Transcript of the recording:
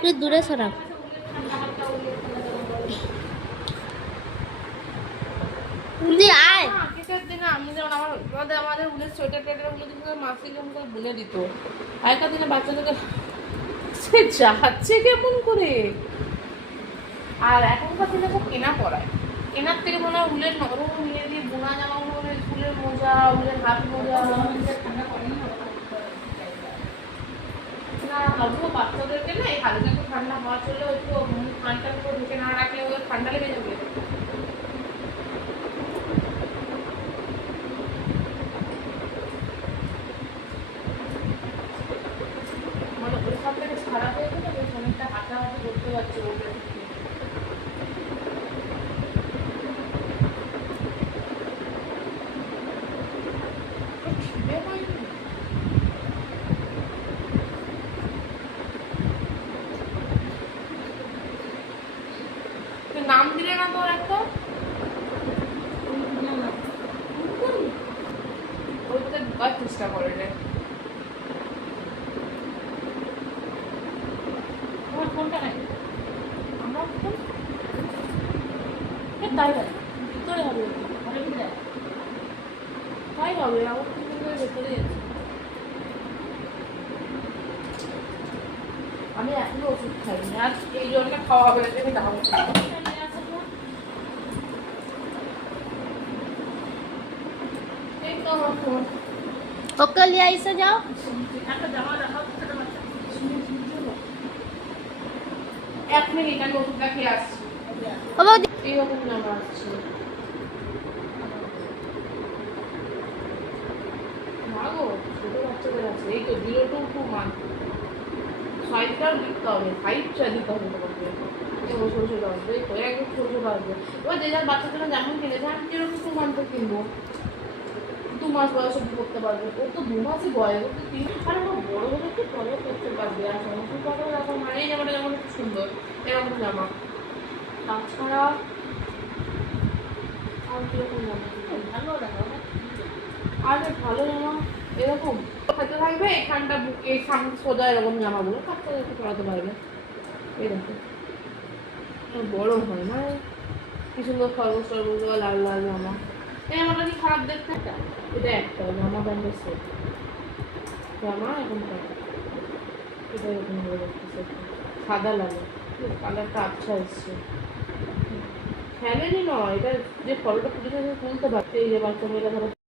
তুই দূরে সরা। তুই আয়। আগেকার দিনে আমি যেমন আমাদের উলের সোয়েটার টোয়েটারগুলো কিন্তু মাসি কেমন করে বুনে দিত। আগেকার দিনে বাচ্চাদেরকে সে যাচ্ছে কেমন করে। আর এখনকার দিনে সব কেনা পড়ায়, কেনার থেকে মনে হয় উলের নরম নিয়ে দিয়ে বোনা জামাগুলো, উলের মোজা, উলের হাত মোজা। না তবুও বাচ্চাদেরকে না এই হালকা একটু ঠান্ডা হওয়া চললেও একটু কানটার উপর ঢুকে না রাখলে ওদের ঠান্ডা লেগে যাবে। মানে ওই সব থেকে খারাপ হয়ে গেলে বেশ অনেকটা হাঁটাহাঁটি করতে পারছে ওদের। নাম দিলে না তোর একটা ওইটাতে ঢোকার চেষ্টা করে রে। আমার ফোনটা নাই, আমার ফোন তাই হয় ভিতরে হবে, তাই হবে আমার ফোন ভেতরে যাচ্ছে। আমি এখনো ওষুধ খাইনি, আজ এই জন্য খাওয়া হবে না, দেখে দাও ওকে লিয়ে এসে যাও। এক মিনিট আমি ওষুধটা খেয়ে আসছি। ও বৌদি, এইরকম জামা আসছে না গো, ছোট বাচ্চাদের আছে। এই তো 0 to 2 month 5টা দিতে হবে, 5টা দিতে হবে তোমাকে। ছোট ছোট আসবে, একদম ছোট ছোট আসবে। এবার যে যার বাচ্চার জন্য যেমন কিনেছে আমি 0 to 2 month কিনবো, 2 মাস বয়স অব্দি করতে পারবে। ও তো 2 মাসই বয়স, ও তো 3 মানে ও বড় হলে একটু পরে করতে পারবে। আর সমস্ত কথা এখন মানে এই জামাটা যেমন খুব সুন্দর, এরকম জামা। তাছাড়া আর কিরকম জামা ভালো দেখা আর ভালো জামা এরকম খেতে থাকবে, এখানটা বুকে সামনে সোজা এরকম জামাগুলো বাচ্চাদেরকে পরাতে পারবে। এই দেখো বড় হয় মানে কি সুন্দর খরগোশ টরগোশ দেওয়া লাল লাল জামা। এই জামাটা কি খারাপ দেখতে? এটা একটা জামা প্যান্টের সেট, জামা এখন প্যান্ট, এটা এরকম ভাবে দেখতেছে, সাদা লাগে, কালারটা আচ্ছা এসছে। ফ্যানেরই নয়, এটা যে ফটোটা তুলেছে তুলতে পারছে। এই যে বাচ্চা মেয়েটা ধরো